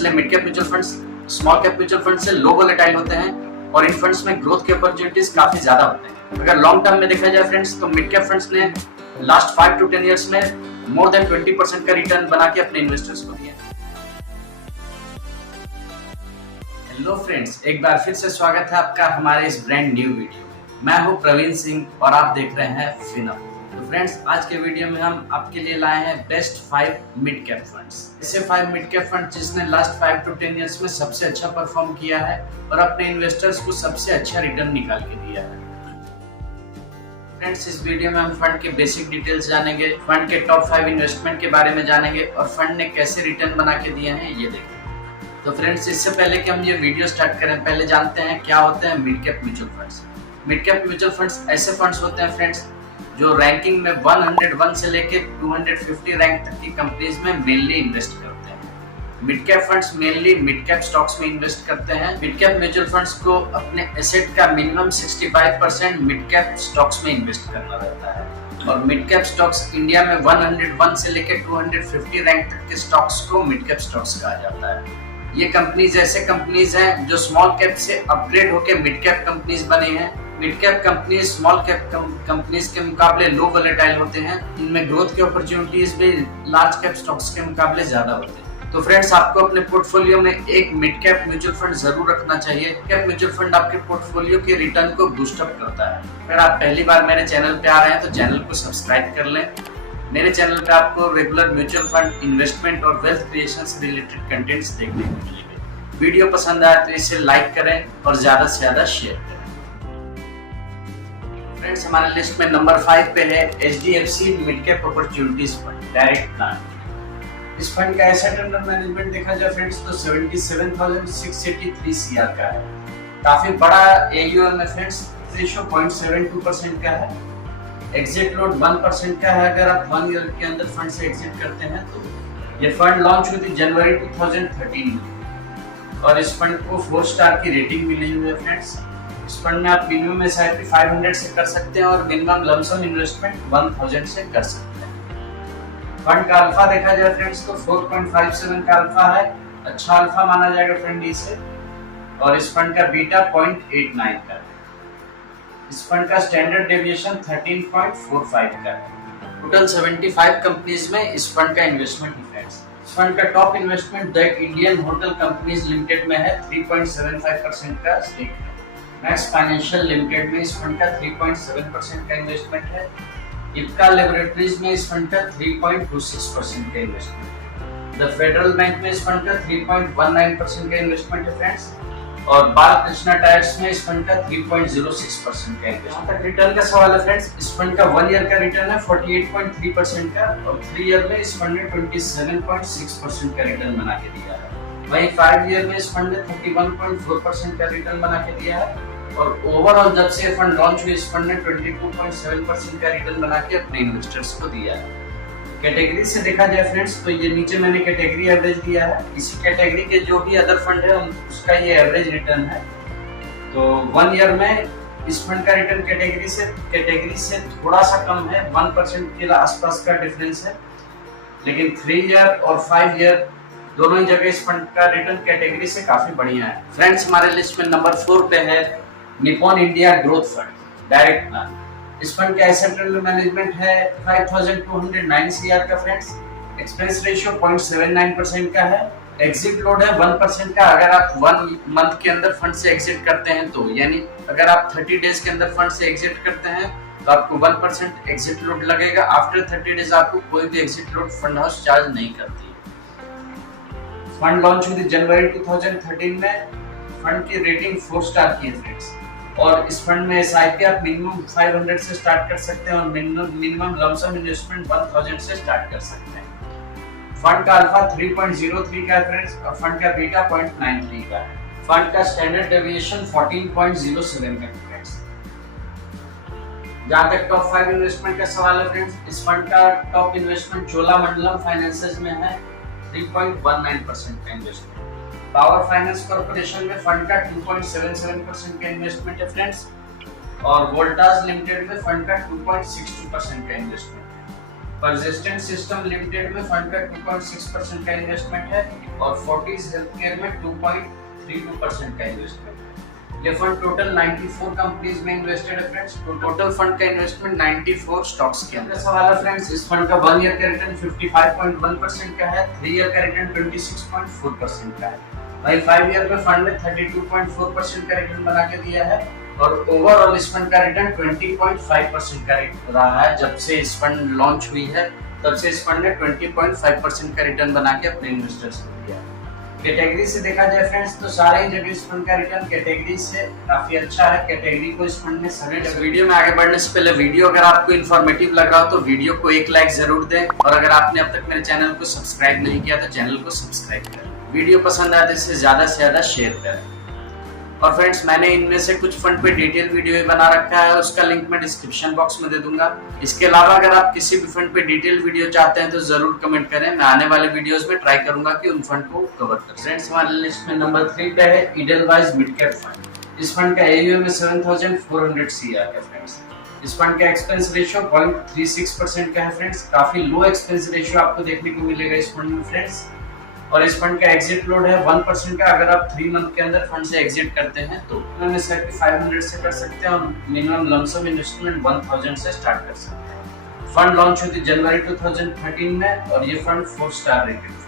इसलिए mid cap mutual funds small cap mutual fund से लो volatile होते हैं और इन फंड्स में ग्रोथ के अपॉर्चुनिटीज काफी ज्यादा होते हैं। अगर लॉन्ग टर्म में देखा जाए फ्रेंड्स, तो मिड कैप फंड्स ने लास्ट 5 to 10 इयर्स में मोर देन 20% का रिटर्न बना के अपने इन्वेस्टर्स को दिया। हेलो फ्रेंड्स, एक बार फिर से स्वागत है आपका हमारे इस ब्रांड न्यू वीडियो में। मैं हूं प्रवीण सिंह और आप देख रहे हैं फिनम। तो फ्रेंड्स, आज के वीडियो में हम आपके लिए लाए हैं बेस्ट 5 मिड कैप फंड्स। ऐसे 5 मिड कैप फंड जिसने लास्ट 5 to 10 इयर्स में सबसे अच्छा परफॉर्म किया है और अपने इन्वेस्टर्स को सबसे अच्छा रिटर्न निकाल के दिया है। फ्रेंड्स, इस वीडियो में हम फंड के बेसिक डिटेल्स जानेंगे, फंड के टॉप 5 इन्वेस्टमेंट के बारे में जानेंगे और फंड ने कैसे रिटर्न बना के दिए हैं ये देखेंगे। तो फ्रेंड्स, इससे पहले कि हम ये वीडियो स्टार्ट करें, पहले जानते हैं क्या होते हैं mid cap mutual funds. Mid cap mutual funds ऐसे फंड्स होते हैं फ्रेंड्स जो रैंकिंग में 101 से लेके 250 रैंक तक की कंपनीज में मेनली इन्वेस्ट करते हैं। Mid cap funds mainly mid cap stocks में इन्वेस्ट करते हैं। मिड कैप म्यूचुअल फंड्स को अपने एसेट का मिनिमम 65% मिड कैप स्टॉक्स में इन्वेस्ट करना रहता है और मिड कैप स्टॉक्स इंडिया में 101 से लेके 250 रैंक तक के स्टॉक्स को मिड कैप स्टॉक्स कहा जाता है। ये कंपनीज ऐसे कंपनीज हैं जो स्मॉल कैप से अपग्रेड होकर मिड कैप कंपनीज बनी हैं। Mid cap companies small cap companies के मुकाबले लो वोलेटाइल होते हैं। इनमें ग्रोथ के अपॉर्चुनिटीज भी लार्ज कैप स्टॉक्स के मुकाबले ज्यादा होते हैं। तो फ्रेंड्स, आपको अपने पोर्टफोलियो में एक मिड कैप म्यूचुअल फंड जरूर रखना चाहिए। कैप म्यूचुअल फंड आपके पोर्टफोलियो के रिटर्न को बूस्ट अप करता है। अगर आप पहली बार मेरे चैनल पे आ रहे हैं तो चैनल को सब्सक्राइब कर लें। मेरे चैनल पे आपको रेगुलर म्यूचुअल फंड, इन्वेस्टमेंट और वेल्थ क्रिएशन से रिलेटेड कंटेंट्स देखने को मिलेंगे। वीडियो पसंद आए तो इसे लाइक करें और ज्यादा से ज्यादा शेयर करें। फ्रेंड्स, हमारे लिस्ट में नंबर 5 पे है HDFC mid cap opportunities fund direct plan. इस फंड का एसेट अंडर मैनेजमेंट देखा जाए फ्रेंड्स तो 77,683 CR का है। काफी बड़ा AUM है फ्रेंड्स। रेशियो 0.72% का है। एग्जिट लोड 1% का है। अगर आप 1 ईयर के अंदर फंड से एग्जिट करते हैं तो ये फंड लॉन्च हुई थी जनवरी 2013 में और इस फंड को 4 स्टार की रेटिंग मिली हुई है फ्रेंड्स। इस फंड में आप मिनिमम SIP 500 से कर सकते हैं और मिनिमम लमसम इन्वेस्टमेंट 1000 से कर सकते हैं। फंड का अल्फा देखा जाए फ्रेंड्स तो 4.57 का अल्फा है। अच्छा अल्फा माना जाएगा फ्रेंड इसे। और इस फंड का बीटा 0.89 का है। इस फंड का स्टैंडर्ड डेविएशन 13.45 का है। टोटल 75 कंपनीज में इस फंड का इन्वेस्टमेंट है फ्रेंड्स। इस फंड का top investment the Indian hotel companies limited में है। 3.75% का स्टेक है। मैक्स फाइनेंशियल लिमिटेड में इस फंड का 3.7% का इन्वेस्टमेंट है। इप्का लेबोरेटरीज में इस फंड का 3.26% का इन्वेस्टमेंट है। द फेडरल बैंक में इस फंड का 3.19% का इन्वेस्टमेंट है फ्रेंड्स और बालकृष्णा टायर्स में इस फंड का 3.06% का इन्वेस्टमेंट। तक रिटर्न का सवाल है फ्रेंड्स, इस फंड का 1 ईयर का रिटर्न है 48.3% का और 3 ईयर में इस फंड ने 27.6% का रिटर्न बना के दिया है। वहीं 5 ईयर में इस फंड ने 31.4% का रिटर्न बना के दिया है और ओवरऑल जब से फंड लॉन्च हुई इस फंड ने 22.7% का रिटर्न बना के अपने इन्वेस्टर्स को दिया है। कैटेगरी से देखा जाए फ्रेंड्स तो ये नीचे मैंने कैटेगरी एवरेज दिया है। इसी कैटेगरी के जो भी अदर फंड है उसका ये एवरेज रिटर्न है। तो 1 ईयर में इस फंड का रिटर्न कैटेगरी से थोड़ा सा कम है, 1% के आसपास का डिफरेंस है। लेकिन 3 ईयर और 5 ईयर दोनों ही जगह इस फंड का रिटर्न कैटेगरी से काफी बढ़िया है। फ्रेंड्स, हमारे लिस्ट में नंबर 4 पे है Nippon India growth fund direct plan. इस फंड का एसेट अंडर मैनेजमेंट है 5209 CR का फ्रेंड्स। एक्सपेंस रेशियो 0.79% का है। एग्जिट लोड है 1% का। अगर आप 1 मंथ के अंदर फंड से एग्जिट करते हैं तो यानी अगर आप 30 डेज के अंदर फंड से एग्जिट करते हैं तो आपको 1% एग्जिट लोड लगेगा। आफ्टर 30 डेज आपको कोई भी exit load fund house charge नहीं करती। फंड लॉन्च हुई थी जनवरी 2013 में। फंड की रेटिंग 4 स्टार की है फ्रेंड्स और इस फंड में SIP आप मिनिमम 500 से स्टार्ट कर सकते हैं और मिनिमम लमसम इन्वेस्टमेंट 1000 से स्टार्ट कर सकते हैं। फंड का अल्फा 3.03 का है फ्रेंड्स और फंड का बीटा 0.93 का है। फंड का स्टैंडर्ड डेविएशन 14.07 का है फ्रेंड्स। जहां तक टॉप 5 इन्वेस्टमेंट का सवाल है फ्रेंड्स, इस फंड का टॉप इन्वेस्टमेंट चोलामंडलम फाइनेंसेस में है 3.19% का इन्वेस्टमेंट। पावर फाइनेंस कॉर्पोरेशन में फंड का 2.77% का इन्वेस्टमेंट है फ्रेंड्स और वोल्टास लिमिटेड में फंड का 2.62% का इन्वेस्टमेंट है। परसिस्टेंट सिस्टम लिमिटेड में फंड का 2.6% का इन्वेस्टमेंट है और फोर्टिस हेल्थकेयर में 2.32% का इन्वेस्टमेंट है। ये फंड टोटल 94 कंपनीज में इन्वेस्टेड है फ्रेंड्स। तो टोटल फंड का इन्वेस्टमेंट 94 स्टॉक्स के अंदर। सवाल है फ्रेंड्स, इस फंड का 1 ईयर का रिटर्न 55.1% का है, 3 ईयर का रिटर्न 26.4% का है। भाई 5 ईयर में फंड ने 32.4% का रिटर्न बना के दिया है और ओवरऑल इस फंड का रिटर्न 20.5% का रहा है। जब से इस फंड लॉन्च हुई है तब से इस फंड ने 20.5% का रिटर्न बना के अपने इन्वेस्टर्स को दिया है। कैटेगरी से देखा जाए फ्रेंड्स तो सारे ही जगह इस फंड का रिटर्न कैटेगरी से काफी अच्छा है। कैटेगरी को इस फंड ने सभी। वीडियो में आगे बढ़ने से पहले वीडियो अगर आपको इन्फॉर्मेटिव लग रहा हो तो वीडियो को एक लाइक जरूर दें और अगर आपने अब तक मेरे चैनल को सब्सक्राइब नहीं किया तो चैनल को सब्सक्राइब करें। वीडियो पसंद आए तो इसे ज्यादा से ज्यादा शेयर करें। और फ्रेंड्स, मैंने इनमें से कुछ फंड पे डिटेल वीडियो बना रखा है, उसका लिंक मैं डिस्क्रिप्शन बॉक्स में दे दूंगा। इसके अलावा अगर आप किसी भी फंड पे डिटेल वीडियो चाहते हैं तो जरूर कमेंट करें, मैं आने वाले वीडियोस में ट्राई करूंगा कि उन फंड को कवर करें। फ्रेंड्स, हमारे लिस्ट में नंबर 3 पे है इडलवाइज मिड कैप फंड। इस फंड का AUM है 7400 CR का फ्रेंड्स। इस फंड का एक्सपेंस रेशियो 0.36% का है फ्रेंड्स। काफी लो एक्सपेंस रेशियो आपको देखने को मिलेगा इस फंड में फ्रेंड्स। और इस फंड का एग्जिट लोड है 1% का। अगर आप 3 मंथ के अंदर फंड से एग्जिट करते हैं तो मिनिमम SIP 500 से कर सकते हैं और मिनिमम लमसम इन्वेस्टमेंट 1000 से स्टार्ट कर सकते हैं। फंड लॉन्च हुई थी जनवरी 2013 में और ये फंड 4 स्टार रेटेड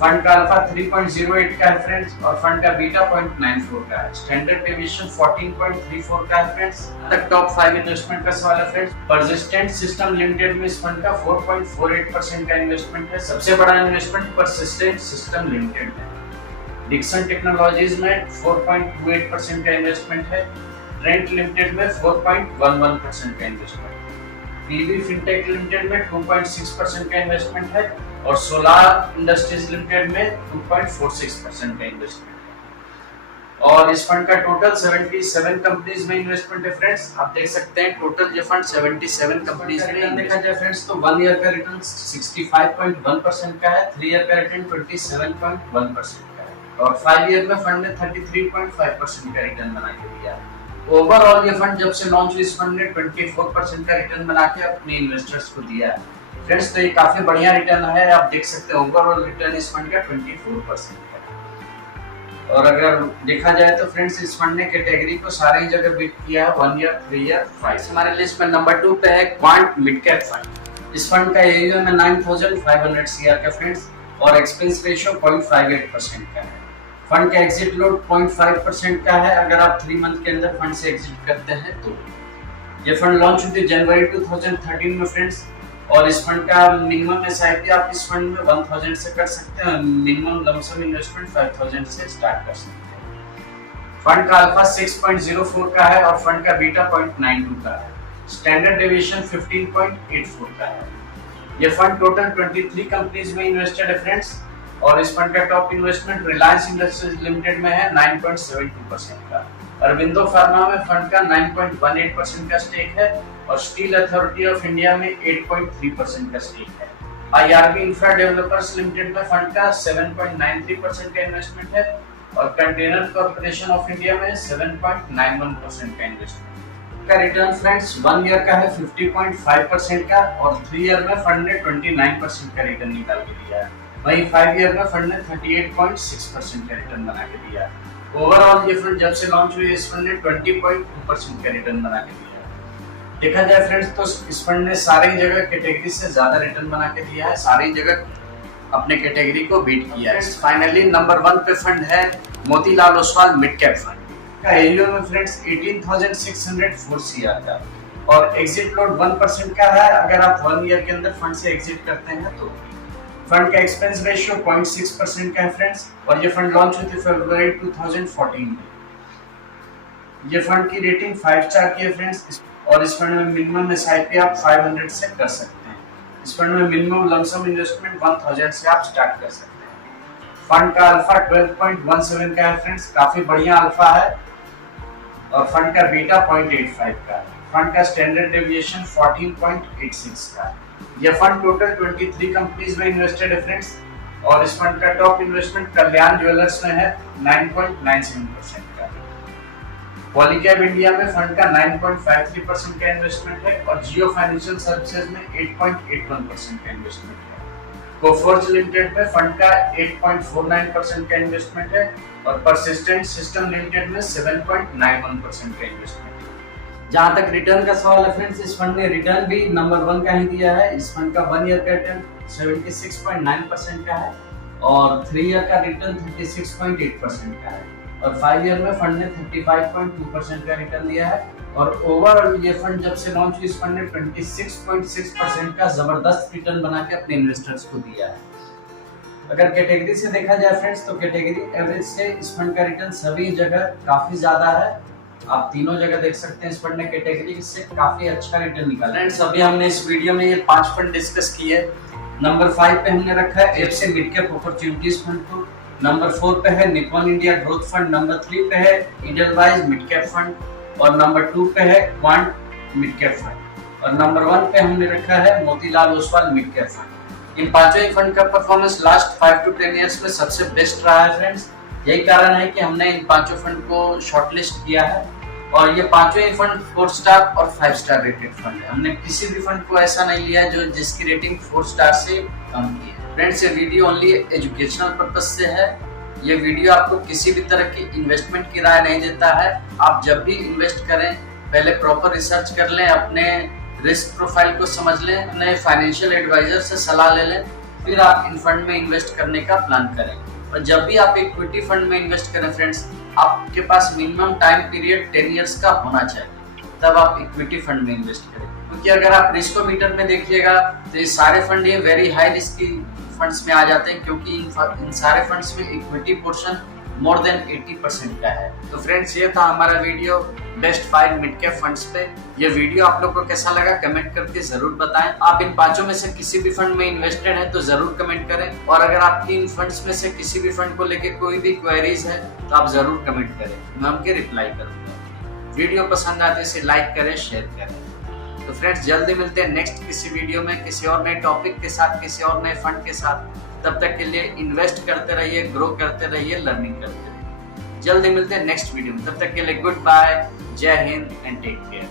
फंड का अल्फा 3.08 का है फ्रेंड्स और फंड का बीटा 0.94 का है। स्टैंडर्ड डेविएशन 14.34 का है फ्रेंड्स। तक टॉप 5 इन्वेस्टमेंट का सवाल है फ्रेंड्स। परसिस्टेंट सिस्टम लिमिटेड में इस फंड का 4.48% का इन्वेस्टमेंट है। सबसे बड़ा इन्वेस्टमेंट परसिस्टेंट सिस्टम लिमिटेड में। डिक्सन टेक्नोलॉजीज में 4.28% का इन्वेस्टमेंट है। ट्रेंट लिमिटेड में 4.11% का इन्वेस्टमेंट है। PB फिनटेक लिमिटेड में 2.6% का इन्वेस्टमेंट है और सोलार इंडस्ट्रीज लिमिटेड में 2.46% का इन्वेस्टमेंट है। और इस फंड का टोटल 77 कंपनीज में इन्वेस्टमेंट है फ्रेंड्स। आप देख सकते हैं टोटल ये फंड 77 कंपनीज में देखा जाए फ्रेंड्स तो 1 ईयर का रिटर्न 65.1% का है, 3 ईयर का रिटर्न 27.1% का है और 5 ईयर में फंड ने 33.5% का रिटर्न बना के दिया है। ओवरऑल ये फंड जब से लॉन्च हुई इस फंड ने 24% का रिटर्न बना के अपने इन्वेस्टर्स को दिया है फ्रेंड्स। तो ये काफी बढ़िया रिटर्न है। आप देख सकते हैं ओवरऑल रिटर्न इस फंड का 24% है। और अगर देखा जाए तो फ्रेंड्स इस फंड ने कैटेगरी को सारी जगह बीट किया है 1 ईयर, 3 ईयर, 5। हमारे लिस्ट में नंबर 2 पे है क्वांट मिड कैप फंड। इस फंड का AUM है 9500 CR का फ्रेंड्स और एक्सपेंस रेशियो 0.58% का है। फंड का एग्जिट लोड 0.5% का है। अगर आप 3 मंथ के अंदर फंड से एग्जिट करते हैं तो ये फंड लॉन्च हुई थी जनवरी 2013 में फ्रेंड्स और इस फंड का मिनिमम SIP आप इस फंड में 1000 से कर सकते हैं, मिनिमम लमसम इन्वेस्टमेंट 5000 से स्टार्ट कर सकते हैं। फंड का अल्फा 6.04 का है और फंड का बीटा 0.92 का है। स्टैंडर्ड डेविएशन 15.84 का है। ये फंड टोटल 23 कंपनीज में इन्वेस्टेड है फ्रेंड्स और इस फंड का top investment Reliance industries limited में है 9.72% का। अरबिंदो फार्मा में फंड का 9.18% का स्टेक है और स्टील अथॉरिटी ऑफ इंडिया में 8.3% का स्टेक है। IRB इंफ्रा डेवलपर्स लिमिटेड में फंड का 7.93% का इन्वेस्टमेंट है और कंटेनर कॉर्पोरेशन ऑफ इंडिया में 7.91% का इन्वेस्टमेंट का रिटर्न फ्रेंड्स 1 ईयर का है 50.5% का और 3 ईयर में फंड ने 29% का रिटर्न निकाल के दिया है। वहीं 5 ईयर में फंड ने 38.6% का रिटर्न बना के दिया है। ओवरऑल ये फंड जब से लॉन्च हुई इस फंड ने 20.2% का रिटर्न बना के दिया है। देखा जाए फ्रेंड्स तो इस फंड ने सारी जगह कैटेगरी से ज्यादा रिटर्न बना के दिया है, सारी जगह अपने कैटेगरी को बीट किया है। फाइनली नंबर 1 पे फंड है Motilal Oswal mid cap fund का। AUM में फ्रेंड्स 18604 CR का और एग्जिट लोड 1% का है। अगर आप 1 ईयर के अंदर फंड से एग्जिट करते हैं तो फंड का एक्सपेंस रेशियो 0.6% का है फ्रेंड्स और ये फंड लॉन्च हुई थी फरवरी 2014 में। ये फंड की रेटिंग 5 स्टार की है फ्रेंड्स और इस फंड में मिनिमम SIP आप 500 से कर सकते हैं। इस फंड में मिनिमम लमसम इन्वेस्टमेंट 1000 से आप स्टार्ट कर सकते हैं। फंड का अल्फा 12.17 का है फ्रेंड्स, काफी बढ़िया अल्फा है और फंड का बीटा 0.85 का है। फंड का स्टैंडर्ड डेविएशन 14.86 का है। यह फंड टोटल 23 कंपनीज में इन्वेस्टेड है फ्रेंड्स और इस फंड का टॉप इन्वेस्टमेंट कल्याण ज्वेलर्स में है 9.97% का। पॉलीकैब इंडिया में फंड का 9.53% का इन्वेस्टमेंट है और जियो फाइनेंशियल सर्विसेज में 8.81% का इन्वेस्टमेंट है। कोफोर्ज लिमिटेड में फंड का 8.49% का इन्वेस्टमेंट है और परसिस्टेंट सिस्टम लिमिटेड में 7.91% का इन्वेस्टमेंट है। जहां तक रिटर्न का सवाल है फ्रेंड्स, इस फंड ने रिटर्न भी नंबर 1 का ही दिया है। इस फंड का 1 ईयर का रिटर्न 76.9% का है और 3 ईयर का रिटर्न 36.8% का है और 5 ईयर में फंड ने 35.2% का रिटर्न दिया है और ओवरऑल ये फंड जब से लॉन्च हुई इस फंड ने 26.6% का जबरदस्त रिटर्न बना के अपने इन्वेस्टर्स को दिया है। अगर कैटेगरी से देखा जाए फ्रेंड्स तो कैटेगरी एवरेज से इस फंड का रिटर्न सभी जगह काफी ज्यादा है। आप तीनों जगह देख सकते हैं इस फंड ने कैटेगरी से काफी अच्छा रिटर्न निकाला। फ्रेंड्स अभी हमने इस वीडियो में ये 5 फंड डिस्कस किए। नंबर 5 पे हमने रखा है FC mid cap opportunities fund को, नंबर 4 पे है Nippon India growth fund, number 3 पे है इडलवाइज मिड कैप फंड और नंबर 2 पे है क्वांट मिड कैप फंड और नंबर 1 पे हमने रखा है Motilal Oswal mid cap fund. इन पांचों ही फंड का परफॉर्मेंस लास्ट 5 to 10 इयर्स में सबसे बेस्ट रहा है फ्रेंड्स। यही कारण है कि हमने इन पांचों फंड को शॉर्टलिस्ट किया है और ये पांचों ही फंड 4 स्टार और 5 स्टार रेटेड फंड है। हमने किसी भी फंड को ऐसा नहीं लिया जो जिसकी रेटिंग 4 स्टार से कम की है। फ्रेंड्स ये वीडियो ओनली एजुकेशनल पर्पज से है। ये वीडियो आपको किसी भी तरह की इन्वेस्टमेंट की राय नहीं देता है। आप जब भी इन्वेस्ट करें पहले प्रॉपर रिसर्च कर लें, अपने रिस्क प्रोफाइल को समझ लें, अपने फाइनेंशियल एडवाइजर से सलाह ले लें, फिर आप इन फंड में इन्वेस्ट करने का प्लान करें। और जब भी आप इक्विटी फंड में इन्वेस्ट करें फ्रेंड्स, आपके पास मिनिमम टाइम पीरियड 10 इयर्स का होना चाहिए, तब आप इक्विटी फंड में इन्वेस्ट करें। क्योंकि अगर आप रिस्कोमीटर में देखिएगा तो ये सारे फंड ये वेरी हाई रिस्की फंड्स में आ जाते हैं क्योंकि इन सारे फंड्स में इक्विटी पोर्शन मोर देन 80% का है। तो फ्रेंड्स ये था हमारा video best 5 mid cap funds पे। ये वीडियो आप लोग को कैसा लगा कमेंट करके जरूर बताएं। आप इन पांचों में से किसी भी फंड में इन्वेस्टेड हैं तो जरूर कमेंट करें और अगर आपकी इन फंड्स में से किसी भी फंड को लेके कोई भी क्वेरीज है तो आप जरूर कमेंट करें, मैं उनके रिप्लाई करूंगा। वीडियो पसंद आते इसे लाइक करें, शेयर करें। तो फ्रेंड्स जल्दी मिलते हैं नेक्स्ट किसी वीडियो में किसी और नए टॉपिक के साथ, किसी और नए फंड के साथ। तब तक के लिए इन्वेस्ट करते रहिए, ग्रो करते रहिए, लर्निंग करते रहिए। जल्दी मिलते हैं नेक्स्ट वीडियो में, तब तक के लिए गुड बाय, जय हिंद एंड टेक केयर।